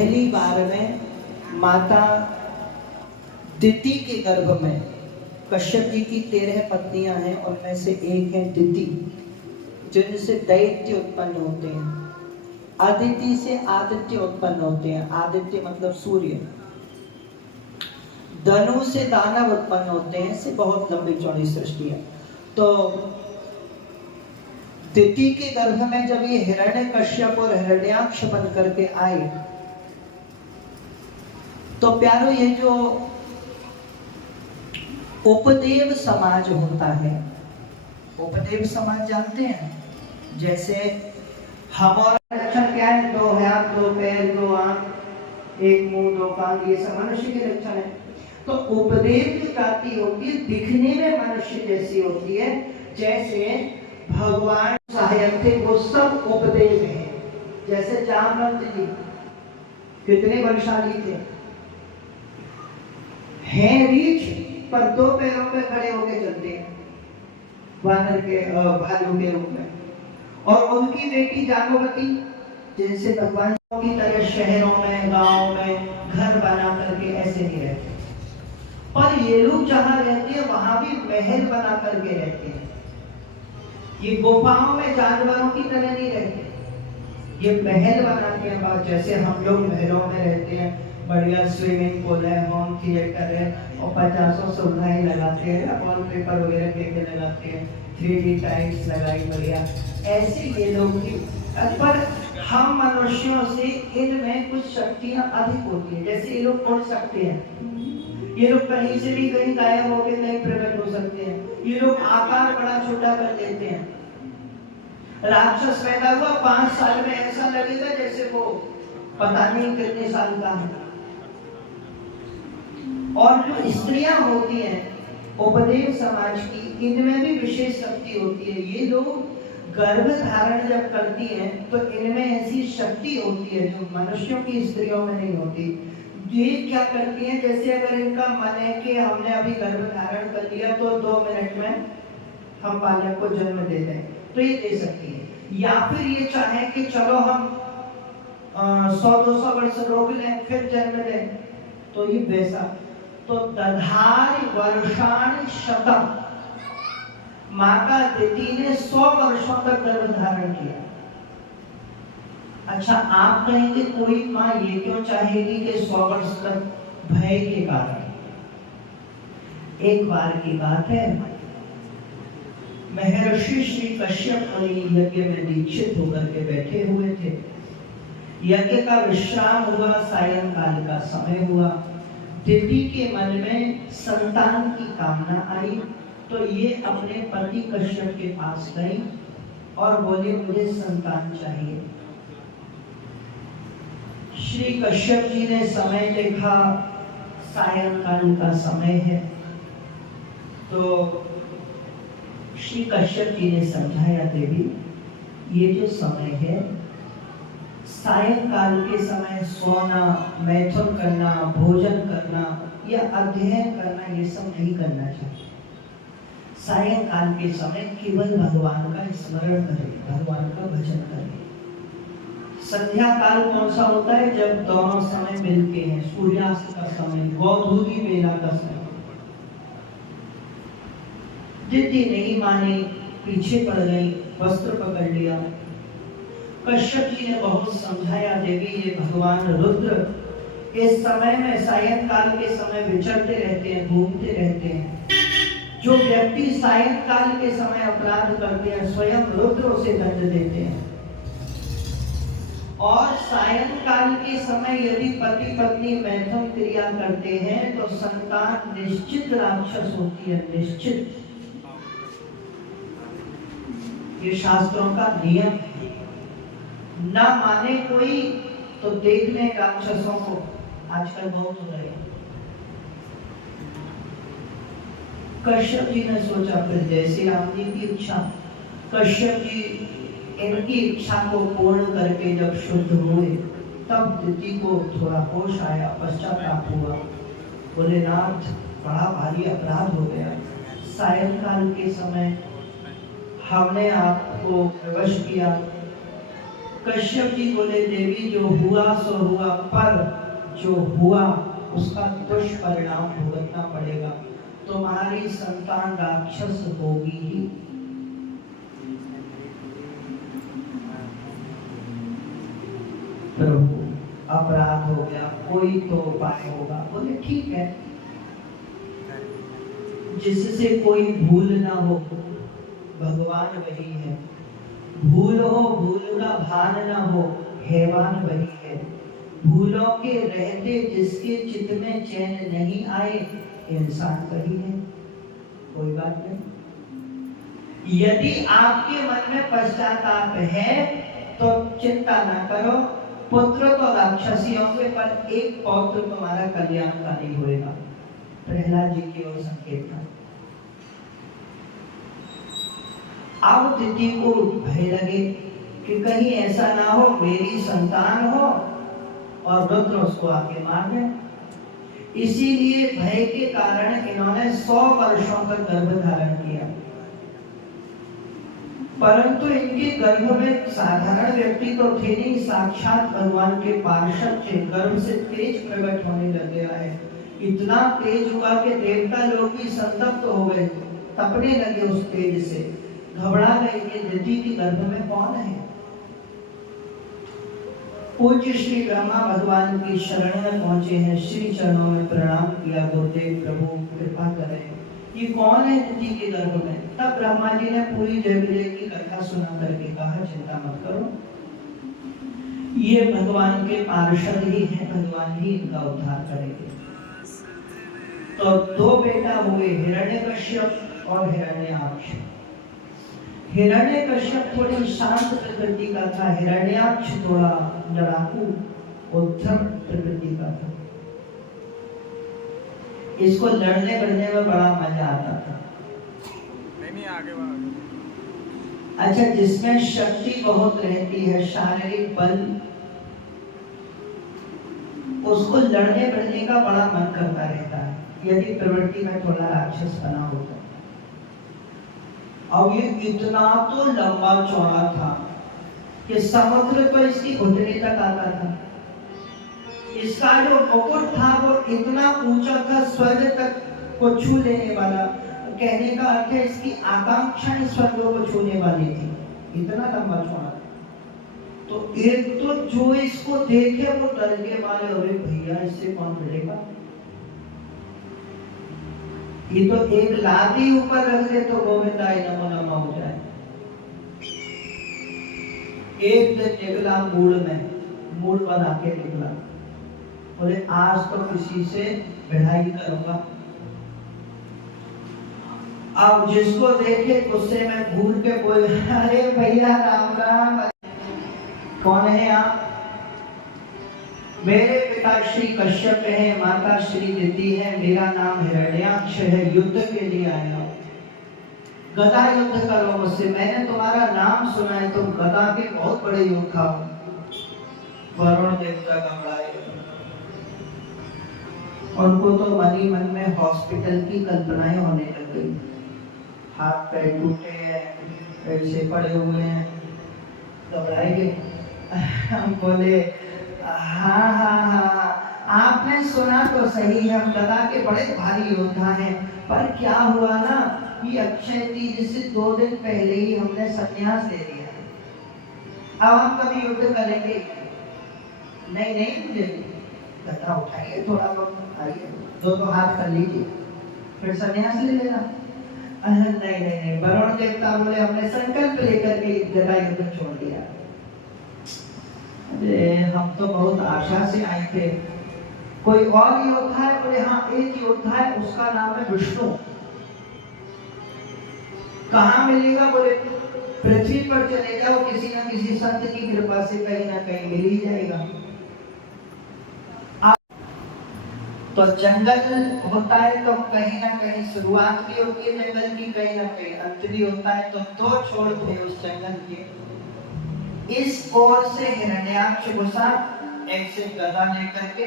पहली बार में माता दिति के गर्भ में, कश्यप जी की 13 पत्नियां हैं, उनमें से एक है दिति, जिनसे दैत्य उत्पन्न होते हैं। आदिति से आदित्य उत्पन्न होते हैं, आदित्य मतलब सूर्य। धनु से दानव उत्पन्न होते हैं। से बहुत लंबी चौड़ी सृष्टि है। तो दिति के गर्भ में जब ये हिरण्यकश्यप और हिरण्याक्ष बन करके आए, तो प्यारो ये जो उपदेव समाज होता है, उपदेव समाज जानते हैं, जैसे हमारा लक्षण क्या है? 2 हाथ 2 पैर 2 आंख 1 मुंह 2 कान, ये सब मनुष्य के लक्षण है। तो उपदेव की जाति होती है, दिखने में मनुष्य जैसी होती है, जैसे भगवान सहायक थे वो सब उपदेव हैं। जैसे जामवंत जी कितने बलशाली थे, हैं रीछ पर 2 पैरों पे खड़े होकर चलते हैं, वानर के भालू के रूप में। और उनकी बेटी जागवती जैसे भगवान की तरह शहरों में गांवों में घर बना करके ऐसे नहीं रहते, पर ये लोग जहां रहते हैं वहां भी महल बना करके रहते हैं। ये गुफाओं में जानवरों की तरह नहीं रहते, ये महल बनाते हैं। जैसे हम लोग महलों में रहते हैं, बढ़िया स्विमिंग पूल है, होम थिएटर है और 50 सुविधाएं लगाते हैं, वॉलपेपर वगैरह के लगाते हैं, 3D टाइल्स लगाई बढ़िया। ऐसे ये लोग भी, पर हम मनुष्यों से इनमें कुछ शक्तियां अधिक होती हैं। जैसे ये लोग उड़ सकते हैं, ये लोग कहीं से भी कहीं गायब होकर कहीं प्रकट हो सकते हैं, ये लोग आकार बड़ा छोटा कर लेते हैं। राक्षस पैदा हुआ 5 साल में ऐसा लगेगा जैसे वो पता नहीं कितने साल का है। और जो स्त्रियां होती हैं उपदेव समाज की, इनमें भी विशेष शक्ति होती है। ये लोग गर्भ धारण जब करती हैं तो इनमें ऐसी शक्ति होती है जो मनुष्यों की स्त्रियों में नहीं होती। ये क्या करती हैं, जैसे अगर इनका मन है कि हमने अभी गर्भ धारण कर लिया तो 2 मिनट में हम बालक को जन्म दे दें, तो ये दे सकती है। या फिर ये चाहे कि चलो हम 100-200 वर्ष रोक लें फिर जन्म दें, तो ये वैसा। तो दधार वर्षाण शतम, माता दिति ने 100 वर्षों तक गर्भ धारण किया। अच्छा, आप कहेंगे कोई माँ ये क्यों चाहेगी कि 100 वर्ष तक भय के कारण? एक बार की बात है, महर्षि श्री कश्यप मुनि यज्ञ में दीक्षित होकर के बैठे हुए थे। यज्ञ का विश्राम हुआ, सायंकाल का समय हुआ। दिति के मन में संतान की कामना आई, तो ये अपने पति कश्यप के पास गई और बोली मुझे संतान चाहिए। श्री कश्यप जी ने समय देखा, सायंकाल का समय है, तो श्री कश्यप जी ने समझाया देवी ये जो समय है, सायंकाल के समय सोना, मैथुन करना, भोजन करना या अध्ययन करना ये सब नहीं करना चाहिए। सायंकाल के समय केवल भगवान का स्मरण करें, भगवान का भजन करें। संध्या काल कौन सा होता है? जब दोनों समय मिलते हैं, सूर्यास्त का समय, गोधूली बेला का समय। दिति नहीं मानी, पीछे पड़ गई, वस्त्र पकड़ लिया। कश्यप जी ने बहुत समझाया, देवी ये भगवान रुद्र इस समय में सायंकाल के समय विचरते रहते हैं, घूमते रहते हैं। जो व्यक्ति सायंकाल के समय अपराध करते हैं स्वयं रुद्र उसे दंड देते हैं। और सायंकाल के समय यदि पति पत्नी मैथुन क्रिया करते हैं तो संतान निश्चित राक्षस होती है, निश्चित। ये शास्त्रों का नियम है। ना माने कोई तो देख ले राक्षसों को, आजकल बहुत हो रहे हैं। कश्यप जी ने सोचा फिर जैसे आपकी की इच्छा। कश्यप जी इनकी इच्छा को पूर्ण करके जब शुद्ध हुए तब दिति को थोड़ा होश आया, पश्चाताप हुआ। बोले नाथ बड़ा भारी अपराध हो गया, सायंकाल के समय हमने आपको विवश किया, कश्यप जी बोले देवी जो हुआ सो हुआ, पर जो हुआ उसका दुष्परिणाम भुगतना पड़ेगा। तुम्हारी संतान राक्षस होगी ही। प्रभु अपराध हो गया, कोई तो उपाय होगा। बोले ठीक है, जिससे कोई भूल ना हो, भगवान वही है। भूल हो, भूल का भान ना हो, हैवान वही है। भूलों के रहते जिसके चित्त में चैन नहीं आए, इंसान वही है। कोई बात नहीं। यदि आपके मन में पश्चाताप है तो चिंता ना करो, पुत्र तो राक्षसी होंगे पर एक पौत्र तुम्हारा कल्याण का नहीं होगा। प्रहलाद जी की ओर संकेत था। अब दिति को भय लगे कि कहीं ऐसा ना हो मेरी संतान हो और रुद्र उसको आके मार दे। इसीलिए भय के कारण इन्होंने 100 वर्षों तक गर्भ धारण किया। परंतु इनके गर्भ में साधारण व्यक्ति तो थे नहीं, साक्षात भगवान के पार्षद थे। गर्भ से तेज प्रकट होने लग गया है। इतना तेज हुआ कि देवता लोग भी संतप्त हो गए, तपने लगे उस तेज से। घबरा गए कि दिति के गर्भ में कौन है। पूज्य श्री ब्रह्मा भगवान की शरण में पहुंचे हैं, श्री चरणों में प्रणाम किया। गुरुदेव प्रभु कृपा करें, ये कौन है दिति के गर्भ में। तब ब्रह्मा जी ने पूरी जय विजय की कथा सुना करके कहा चिंता मत करो, ये भगवान के पार्षद ही हैं, भगवान ही इनका उद्धार करेंगे। तो 2 बेटा हुए, हिरण्यकश्यप और हिरण्याक्ष। हिरण्यकश्यप थोड़ी शांत प्रकृति का था, हिरण्याक्ष थोड़ा लड़ाकू उद्धम प्रकृति का था। इसको लड़ने बढ़ने में बड़ा मजा आता था। नहीं आगे अच्छा, जिसमें शक्ति बहुत रहती है, शारीरिक बल, उसको लड़ने बढ़ने का बड़ा मन करता रहता है, यदि प्रवृत्ति में थोड़ा राक्षस बना होता। अब ये इतना तो लंबा चौड़ा था कि समुद्र तो इसकी घुटने तक आता था। इसका जो मुकुट था वो इतना ऊंचा था, स्वर्ग तक को छू लेने वाला। कहने का अर्थ है इसकी आकांक्षा इस स्वर्ग को छूने वाली थी, इतना लंबा चौड़ा। तो एक तो जो इसको देखे वो डर के मारे, अरे भैया इससे कौन भिड़ेगा। ये तो एक लादी ऊपर रख दे तो गोविंदाय नमो नमः हो जाए। एक दिन निकला मूड बना के निकला, बोले आज तो किसी से भिड़ाई करूंगा। अब जिसको देखे गुस्से में घूर के बोले, अरे भैया राम राम, कौन है आप। मेरे पिता श्री कश्यप है, माता श्री दिति है, मेरा नाम हिरण्याक्ष है, युद्ध के लिए आया हूं, गदा युद्ध करो मुझसे। मैंने तुम्हारा नाम सुना है, तुम गदा के बहुत बड़े योद्धा हो। वरुण देवता घबराए, उनको तो मन ही मन में हॉस्पिटल की कल्पनाएं होने लग गई। हाथ पैर टूटे हैं, ऐसे पड़े हुए हैं, घबराएंगे। हम बोले हाँ, आपने सुना तो सही है, हम गदा के बड़े भारी योद्धा हैं, पर क्या हुआ ना कि अक्षय तीज से 2 दिन पहले ही हमने संन्यास ले लिया। अब हम कभी युद्ध करेंगे नहीं, मुझे गदा उठाइए, थोड़ा बहुत आइए, 2 हाथ कर लीजिए, फिर संन्यास ले लेना। नहीं, वरुण देवता बोले हमने संकल्प लेकर के गदा युद्ध छोड़ दिया। अरे हम तो बहुत आशा से आए थे, कोई और योद्धा है। बोले हाँ, एक योद्धा है, उसका नाम है विष्णु। कहाँ मिलेगा। बोले पृथ्वी पर चले जाओ, किसी न किसी संत की कृपा से कहीं ना कहीं मिल ही जाएगा। तो जंगल होता है तो कहीं ना कहीं शुरुआत भी होती है जंगल की, कहीं ना कहीं अंत भी होता है। तो 2 छोर थे उस जंगल के। इस ओर से हिरण्याक्ष घुसा ऐसे गदा लेकर के,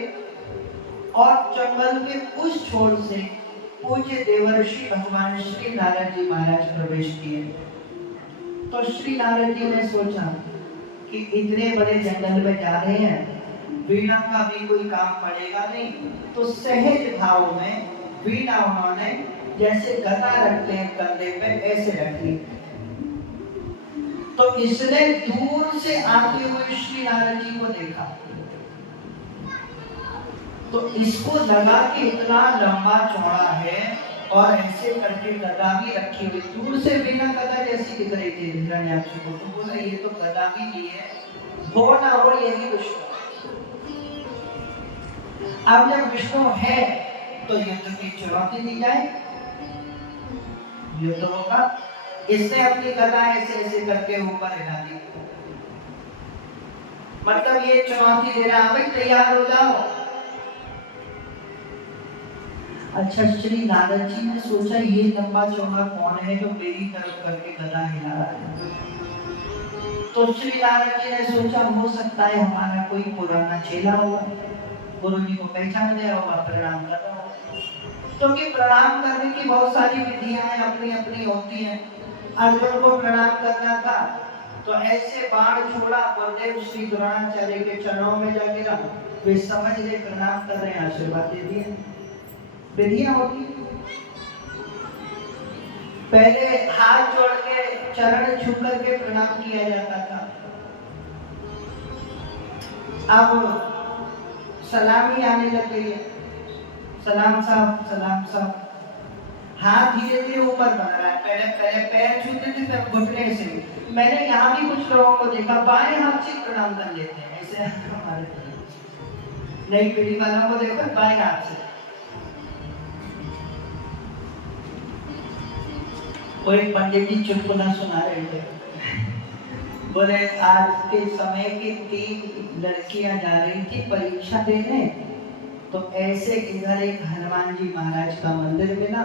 और जंगल के उस छोर से पूज्य देवर्षि भगवान श्री नारद जी महाराज प्रवेश किए। तो श्री नारद जी ने सोचा कि इतने बड़े जंगल में जा रहे हैं, वीणा का भी कोई काम पड़ेगा नहीं, तो सहज भाव में वीणा उन्होंने जैसे गदा रखते हैं कंधे पे ऐसे रख ली। तो इसने दूर से आते हुए श्री नारद जी को देखा, तो इसको लगा कि इतना लंबा चौड़ा है और ऐसे करके गदा भी रखी हुई, दूर से बिना गदा जैसी दिख रही थी हिरण्याक्ष को। तो बोला ये तो गदा भी नहीं है, हो ना हो यही विष्णु। अब जब विष्णु है तो युद्ध की चुनौती दी जाए, युद्ध होगा। इसने अपनी गदा ऐसे ऐसे करके ऊपर हिला दी, मतलब ये चुनौती दे रहा भाई तैयार हो जाओ। अच्छा, श्री नारद जी ने सोचा ये लंबा चौड़ा कौन है जो मेरी तरफ करके गदा हिला रहा है। तो श्री नारद जी ने सोचा हो सकता है हमारा कोई पुराना चेला होगा, गुरु जी को पहचान गया होगा, प्रणाम कर रहा होगा। क्योंकि प्रणाम करने की बहुत सारी विधियां हैं, अपनी अपनी होती हैं। अर्जुन को प्रणाम करना था तो ऐसे बाण छोड़ा, गुरुदेव श्री द्रोणाचार्य के चरणों में जा गिरा, वे समझ गए प्रणाम कर रहे हैं, आशीर्वाद दे दिए। विधियां होती हैं। पहले हाथ जोड़ के चरण छू करके प्रणाम किया जाता था, अब सलामी आने लग गई है, सलाम साहब सलाम साहब। हाथ धीरे धीरे ऊपर बढ़ रहा है, पहले पैर छूते थे, फिर घुटने से। मैंने यहाँ भी कुछ लोगों को देखा बाएं हाथ से प्रणाम कर लेते हैं, ऐसे हमारे नई पीढ़ी वालों को देखो बाएं हाथ से। वो एक पंडित जी चुटकुला सुना रहे थे, बोले आज के समय की 3 लड़कियां जा रही थी परीक्षा देने, तो ऐसे इधर एक हनुमान जी महाराज का मंदिर मिला।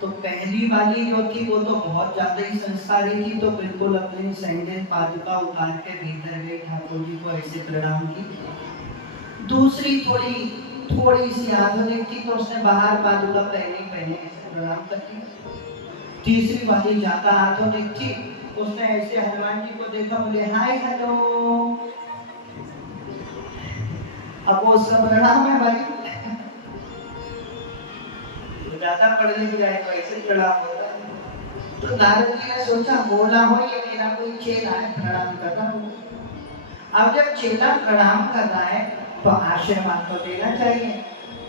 तो पहली वाली जो थी वो तो बहुत ज्यादा ही संस्कारी थी, तो बिल्कुल अपनी सैंडल पादुका उतार के भीतर गई, ठाकुर जी को ऐसे प्रणाम की। दूसरी थोड़ी सी आधुनिक थी, तो उसने बाहर पादुका पहने ऐसे प्रणाम करती। तीसरी वाली ज्यादा आधुनिक थी, उसने ऐसे हनुमान जी को देखा, बोले हाय हेलो। अब वो सब प्रणाम है भाई, ज्यादा पढ़ लिख जाए तो ऐसे प्रणाम होता है। तो नारद जी ने सोचा बोला हो ये मेरा कोई चेला है, प्रणाम कर रहा हूँ। अब जब चेला प्रणाम कर रहा है तो आशीर्वाद तो देना चाहिए।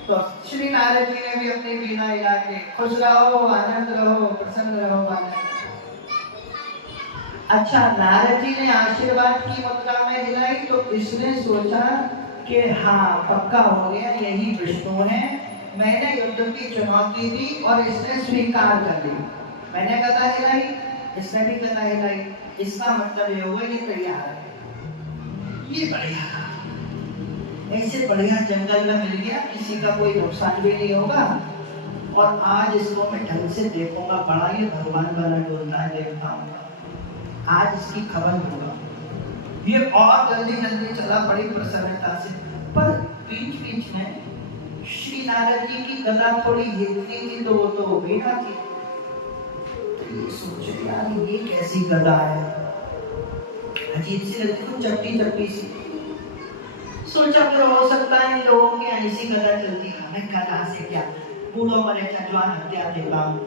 तो श्री नारद जी ने भी अपनी वीणा हिला के खुश रहो, आनंद रहो, प्रसन्न रहो, आनंद। अच्छा, नारद जी ने आशीर्वाद की मुद्रा में हिलाई, तो इसने सोचा कि हाँ पक्का हो गया, यही विष्णु है। मैंने युद्ध की चुनौती दी और इसने स्वीकार कर ली। मैंने गदा हिलाई, इसने भी गदा हिलाई, इसका मतलब ये हुआ ये तैयार है। ये बढ़िया, ऐसे बढ़िया जंगल में मिल गया, किसी का कोई नुकसान भी नहीं होगा। और आज इसको मैं ढंग से देखूंगा, बड़ा ये भगवान वाला डोलता है, देखता हूँ आज इसकी खबर लूंगा। ये और जल्दी चला बड़ी प्रसन्नता से। पर बीच में श्री नारद जी की गदा थोड़ी हिलती थी, तो वो तो वीणा थी। तो ये सोचे यार ये कैसी गदा है, अजीब सी लगती, तो चपटी सी। सोचा फिर हो सकता है इन लोगों के ऐसी गदा चलती है, हमें गदा से क्या, बूढ़ों मरे जवान हत्या के काम।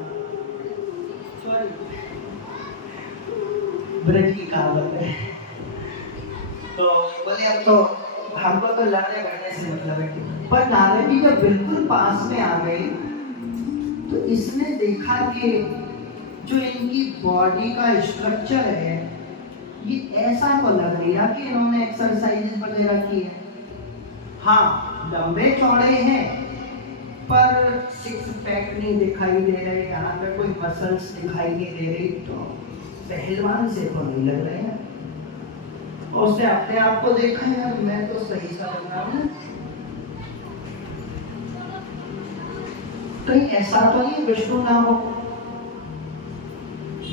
ब्रज की कहावत है। तो बोले अब तो हमको तो लड़ने बढ़ने से मतलब है। पर नारद जी जब बिल्कुल पास में आ गए तो इसने देखा कि जो इनकी बॉडी का स्ट्रक्चर है ये ऐसा तो लग रहा कि इन्होंने एक्सरसाइज वगैरह की है। हाँ लंबे चौड़े हैं पर सिक्स पैक नहीं दिखाई दे रहे, यहाँ पे कोई मसल्स दिखाई नहीं दे रही, तो पहलवान से तो नहीं लग रहे हैं। और उसने अपने आप को देखा यार मैं तो सही समझ रहा हूँ, कहीं ऐसा तो नहीं विष्णु ना हो,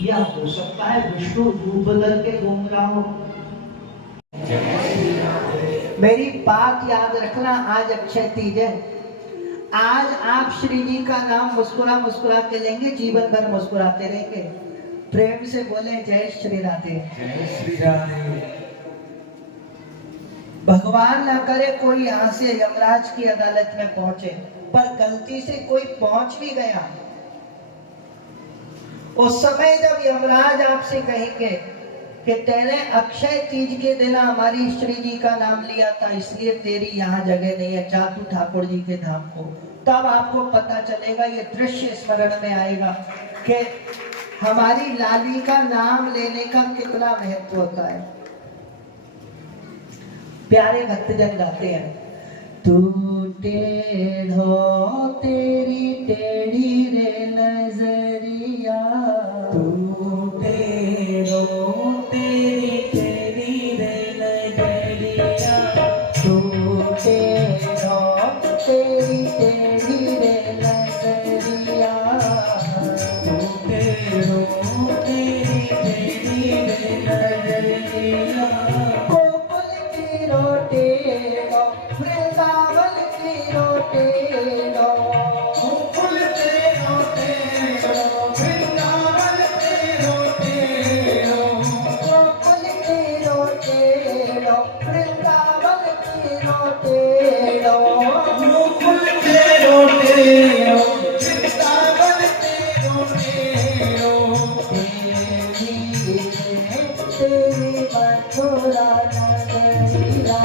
या हो सकता है विष्णु रूप बदल के घूम रहा हो। मेरी बात याद रखना, आज अक्षय तीज है। आज आप श्री जी का नाम मुस्कुरा के लेंगे, जीवन भर मुस्कुराते रहेंगे। प्रेम से बोले जय श्री राधे। जय श्री राधे। भगवान ना करे कोई यहाँ से यमराज की अदालत में पहुंचे, पर गलती से कोई पहुंच भी गया, उस समय जब यमराज आपसे कहेंगे कि तेने अक्षय तीज के दिन हमारी श्री जी का नाम लिया था, इसलिए तेरी यहाँ जगह नहीं है, जा तू ठाकुर जी के धाम को, तब आपको पता चलेगा, ये दृश्य स्मरण में आएगा कि हमारी लाली का नाम लेने का कितना महत्व होता है। प्यारे भक्तजन गाते हैं, तू टेढ़ो तेरी टेढ़ी रे नजरिया, तू टेढ़ो तेरी टेढ़ी रे नजरिया, तू टेढ़ो तेरी टेढ़ी रे नजरिया, तू टेढ़ो तेरी टेढ़ी रे नजरिया, टेढ़ो वृंदावन टेढ़ो टेढ़ो, गोकुल टेढ़ो टेढ़ो वृंदावन टेढ़ो टेढ़ो, गोकुल टेढ़ो टेढ़ो वृंदावन टेढ़ो टेढ़ो, गोकुल टेढ़ो टेढ़ो वृंदावन टेढ़ो टेढ़ो, तेरी मथुरा नगरिया,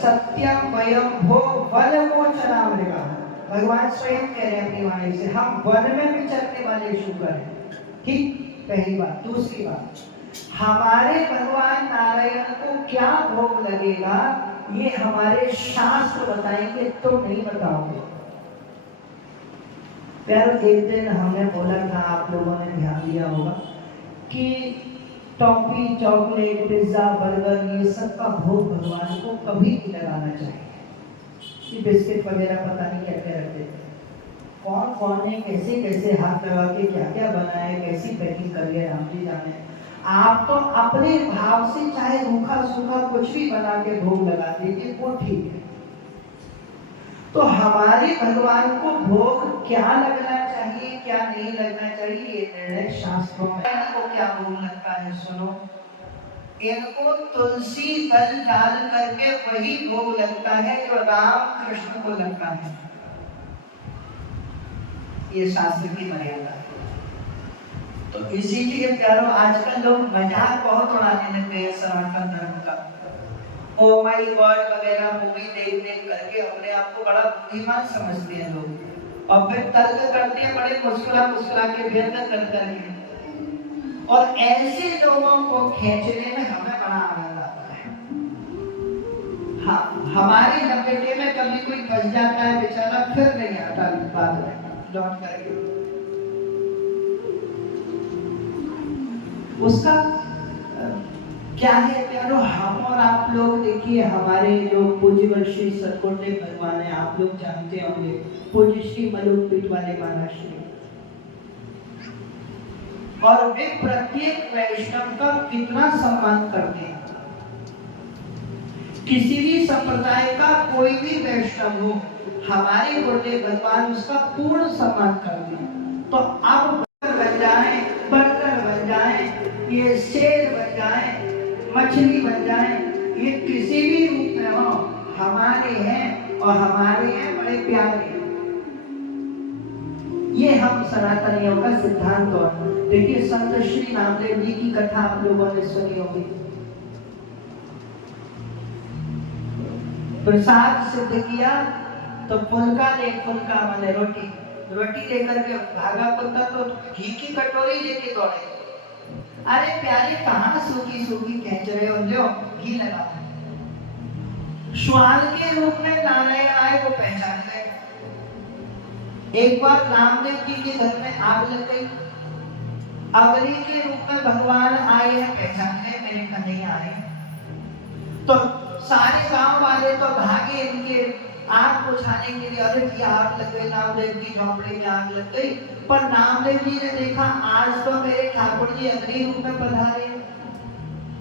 सत्यम वयम भो वन मोचनामृगा, भगवान स्वयं कह रहे हैं अपनी वाणी से, हम वन में भी चलने वाले शुकर हैं। ठीक, पहली बात। दूसरी बात, हमारे भगवान नारायण को क्या भोग लगेगा ये हमारे शास्त्र बताएंगे, तो नहीं बताओगे। प्यारो, एक दिन हमने बोला था, आप लोगों ने ध्यान दिया होगा कि टॉफी, चॉकलेट, पिज्जा, बर्गर, ये सब का भोग भगवान को कभी नहीं लगाना चाहिए। ये बिस्किट वगैरह पता नहीं क्या क्या रख देते हैं, कौन कौन ने कैसे कैसे हाथ लगा के क्या क्या बनाए, कैसी पैकिंग कर लिया, राम जी जाने। आप तो अपने भाव से चाहे रूखा सूखा कुछ भी बना के भोग लगा दीजिए, वो ठीक है। तो हमारे भगवान को भोग क्या लगना चाहिए, क्या नहीं लगना चाहिए, ये निर्णय शास्त्रों में। इनको क्या भोग लगता है सुनो, इनको तुलसी दल डाल करके वही भोग लगता है जो राम कृष्ण को लगता है। ये शास्त्र की मर्यादा है। तो इसीलिए प्यारो, आजकल लोग मजाक बहुत उड़ाने लग गए सनातन धर्म का। ओ माय गॉड वगैरह मूवी देख देख करके अपने आप को बड़ा बुद्धिमान समझते हैं लोग, और फिर तर्क करते हैं बड़े मुस्कुरा मुस्कुरा के व्यंग कर करके, और ऐसे लोगों को खींचने में हमें बड़ा आनंद आता है। हाँ, हमारे लपेटे में कभी कोई फंस जाता है बेचारा, फिर नहीं आता बाद में लौट करके। उसका क्या है प्यारो, हम और आप लोग देखिए, हमारे जो पूज्य श्री सतगुरुदेव भगवान है, आप लोग जानते होंगे, पूज्य श्री मलुकपीठ वाले महाराज श्री, और वे प्रत्येक वैष्णव का कितना सम्मान करते हैं। किसी भी संप्रदाय का कोई भी वैष्णव हो, हमारे गुरुदेव भगवान उसका पूर्ण सम्मान करते हैं। तो अब बन जाए, बर्तन बन जाए, ये शेर बन जाए, मछली बन जाए, ये किसी भी रूप में हो, हमारे हैं, और हमारे हैं बड़े प्यारे हैं। ये हम सनातनियों का सिद्धांत। और देखिए, संत श्री नामदेव जी की कथा आप लोगों ने सुनी होगी। प्रसाद सिद्ध किया तो फुल्का माने रोटी लेकर के भागा कुत्ता, तो घी की कटोरी लेके दौड़े। अरे प्यारे, कहाँ सूखी सूखी खींच रहे हो, लो घी लगाओ। श्वान के रूप में नारायण आए, वो पहचान गए। एक बार रामदेव जी के घर में आग लग गई, अगली के रूप में भगवान आए हैं, पहचान गए मेरे कन्हैया आए। तो सारे गांव वाले तो भागे इनके आग बुझाने के लिए। अरे की आग लग गई, नामदेव की झोपड़ी में आग लग गई। पर नामदेव जी ने देखा, आज तो मेरे ठाकुर जी अग्नि रूप में पधारे,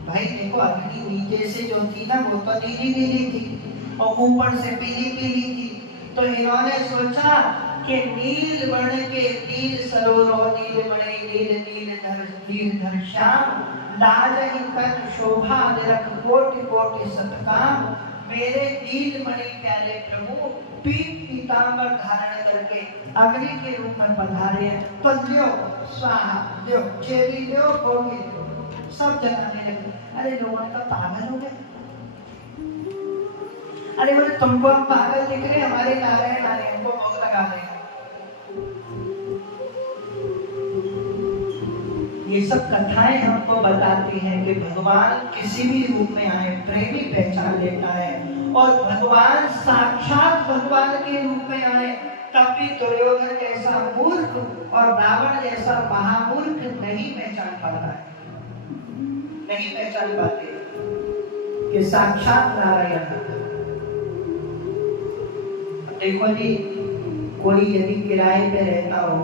भाई देखो अग्नि नीचे से जो थी ना वो तो नीली नीली थी और ऊपर से पीली पीली थी। तो इन्होंने सोचा कि नील वर्ण के नील सरोवर नीलमणि नील नीलधर श्याम लाजहि तन शोभा निरख कोटि कोटि सतकाम। मेरे नीलमणि प्यारे प्रभु पीठ पीतांबर धारण करके अग्नि के रूप में पधारे हैं। तो ल्यो स्वाहा ल्यो चेरी ल्यो भोगे सब जगाने लगे। अरे लोगों ने तो पागल हो गए। अरे बोले तुमको हम पागल दिख रहे, हमारे नारायण आ रहे, हमको भोग लगा रहे। ये सब कथाएं हमको बताती हैं कि भगवान किसी भी रूप में आए प्रेमी पहचान लेता है, और भगवान साक्षात भगवान के रूप में आए तब भी दुर्योधन जैसा मूर्ख और रावण जैसा महामूर्ख नहीं पहचान पाता है, नहीं पहचान पाते कि साक्षात नारायण। देखो जी, कोई यदि किराए पे रहता हो